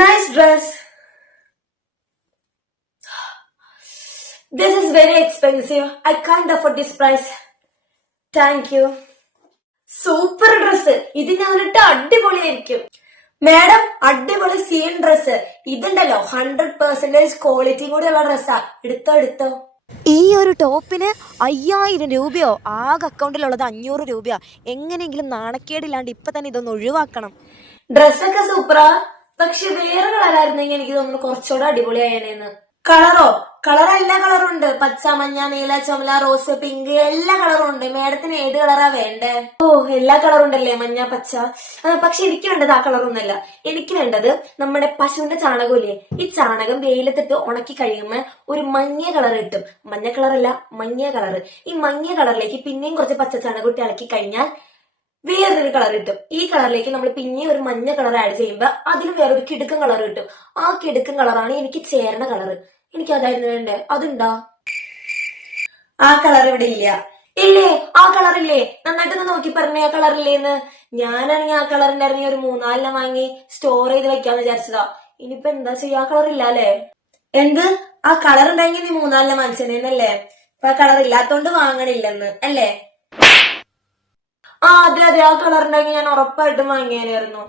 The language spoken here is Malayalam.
Nice dress. This is very expensive. I can't afford this price. Thank you. Super dress. ഇത് ഞാനിട്ട് അടിപൊളിയായിരിക്കും. മാഡം, അടിപൊളി സീൻ ഡ്രസ്. ഇതുണ്ടല്ലോ 100% ക്വാളിറ്റി കൂടിയുള്ള ഡ്രസ്സാ. എടുത്തോ. ഈ ഒരു ടോപ്പിന് 5000 രൂപയോ? ആകെ അക്കൗണ്ടിലുള്ളത് 500 രൂപയോ? എങ്ങനെയെങ്കിലും നാണക്കേടില്ലാണ്ട് ഇപ്പൊ തന്നെ ഇതൊന്ന് ഒഴിവാക്കണം. ഡ്രസ്സൊക്കെ സൂപ്പറാ, പക്ഷെ വേറെ കളറായിരുന്നെങ്കിൽ എനിക്ക് തോന്നുന്നു കുറച്ചുകൂടെ അടിപൊളിയായേനെന്ന്. കളറോ? കളർ എല്ലാ കളറും ഉണ്ട്. പച്ച, മഞ്ഞ, നീല, ചുമല, റോസ്, പിങ്ക്, എല്ലാ കളറും ഉണ്ട്. മേഡത്തിന് ഏത് കളറാ വേണ്ടേ? ഓ, എല്ലാ കളറും ഉണ്ടല്ലേ, മഞ്ഞ, പച്ച. പക്ഷെ എനിക്ക് വേണ്ടത് ആ കളറൊന്നല്ല. എനിക്ക് വേണ്ടത് നമ്മുടെ പശുവിന്റെ ചാണകമില്ലേ, ഈ ചാണകം വെയിലത്തിട്ട് ഉണക്കി കഴിയുമ്പോൾ ഒരു മഞ്ഞ കളർ കിട്ടും. മഞ്ഞ കളറല്ല, മഞ്ഞ കളർ. ഈ മഞ്ഞ കളറിലേക്ക് പിന്നെയും കുറച്ച് പച്ച ചാണകം ഇട്ട് ഇളക്കി കഴിഞ്ഞാൽ വേറൊരു കളർ കിട്ടും. ഈ കളറിലേക്ക് നമ്മൾ പിന്നെ ഒരു മഞ്ഞ കളർ ആഡ് ചെയ്യുമ്പോൾ അതിലും വേറൊരു കിടുക്കൻ കളർ കിട്ടും. ആ കിടുക്കൻ കളറാണ് എനിക്ക് ചേർന്ന കളർ. എനിക്ക് അതായിരുന്നു വേണ്ടേ. അതുണ്ടോ? ആ കളർ ഇവിടെ ഇല്ല. ഇല്ലേ? ആ കളറില്ലേ? നന്നായിട്ടൊന്ന് നോക്കി പറഞ്ഞേ, ആ കളറില്ലേന്ന്. ഞാനാണെങ്കിൽ ആ കളറിന്റെ ഇറങ്ങി ഒരു 3-4 വാങ്ങി സ്റ്റോർ ചെയ്ത് വെക്കാന്ന് വിചാരിച്ചതാ. ഇനിയിപ്പോ എന്താ ചെയ്യാ? ആ കളർ ഇല്ല അല്ലേ? എന്ത്? ആ കളർ ഉണ്ടെങ്കിൽ നീ 3-4 വാങ്ങിച്ചേനല്ലേ? ഇപ്പൊ ആ കളർ ഇല്ലാത്തോണ്ട് വാങ്ങണില്ലെന്ന് അല്ലേ? അതെ, ആ കളർ ഉണ്ടെങ്കിൽ ഞാൻ ഉറപ്പായിട്ടും വാങ്ങിയാനായിരുന്നു.